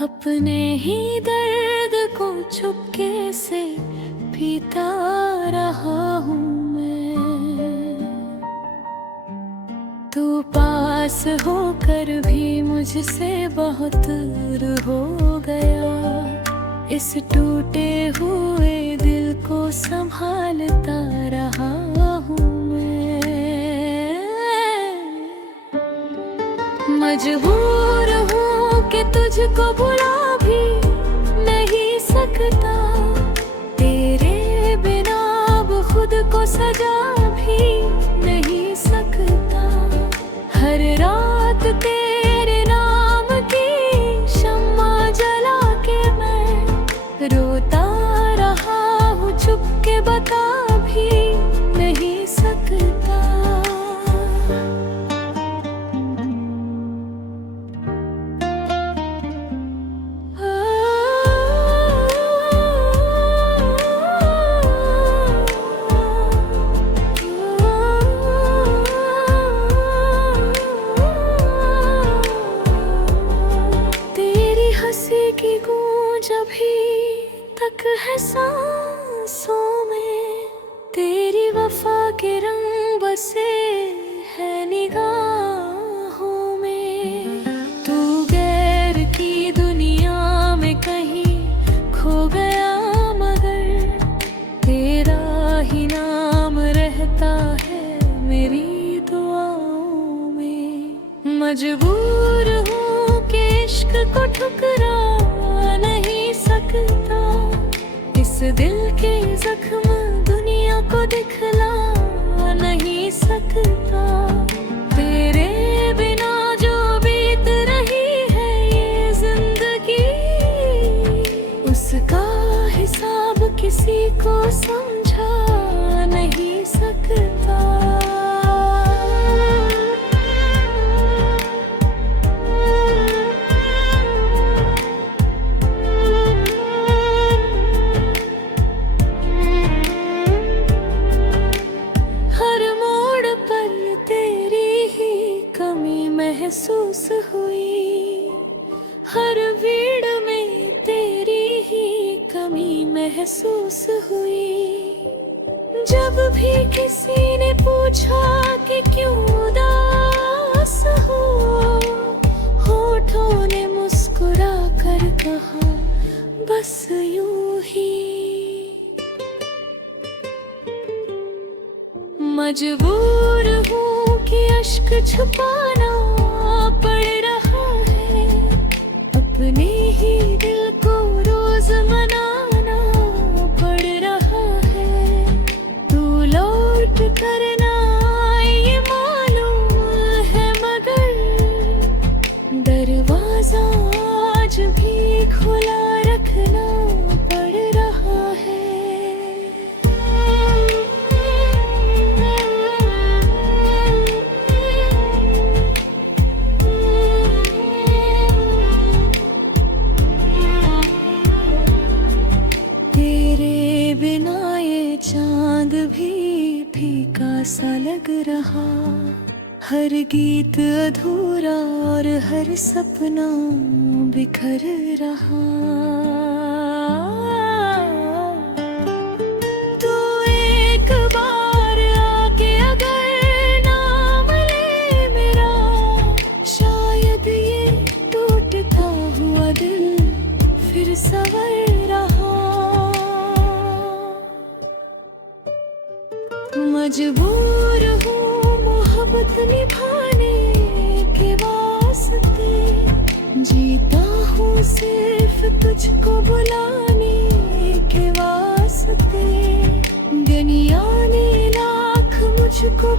अपने ही दर्द को चुपके से पीता रहा हूँ मैं। तू पास होकर भी मुझसे बहुत दूर हो गया। इस टूटे हुए दिल को संभालता रहा हूँ मैं। मजबूर हूँ कि तुझको भुला भी नहीं सकता। तेरे बिना अब खुद को सजा भी नहीं सकता। हर रात तेरे नाम की शम्मा जला के मैं रोता रहा हूँ, चुपके बता भी नहीं सकता। की गूंज अभी तक है सांसों में। तेरी वफा के रंग बसे है निगाहों में। तू गैर की दुनिया में कहीं खो गया, मगर तेरा ही नाम रहता है मेरी दुआओं में। मजबूर हूँ कि इश्क को ठुकरा नहीं सकता। इस दिल के जख्म दुनिया को दिखला नहीं सकता। तेरे बिना जो बीत रही है ये जिंदगी, उसका हिसाब किसी को समझा नहीं सकता। महसूस हुई हर भीड़ में, तेरी ही कमी महसूस हुई। जब भी किसी ने पूछा कि क्यों उदास हो, होठों ने मुस्कुरा कर कहा बस यूं ही। मजबूर हूँ कि अश्क छुपाना पड़ रहा है। अपने ही दिल को रोज मनाना पड़ रहा है। तू लौट कर ना आए ये मालूम है, मगर दरवाजा आज भी खुला रखना पड़ रहा है। चांद भी फीका सा लग रहा, हर गीत अधूरा और हर सपना बिखर रहा। तू एक बार आके अगर नाम ले मेरा, शायद ये टूटता हुआ दिल फिर संवर रहा। मजबूर हूँ मोहब्बत निभाने के वास्ते। जीता हूँ सिर्फ तुझको बुलाने के वास्ते। दुनिया ने लाख मुझको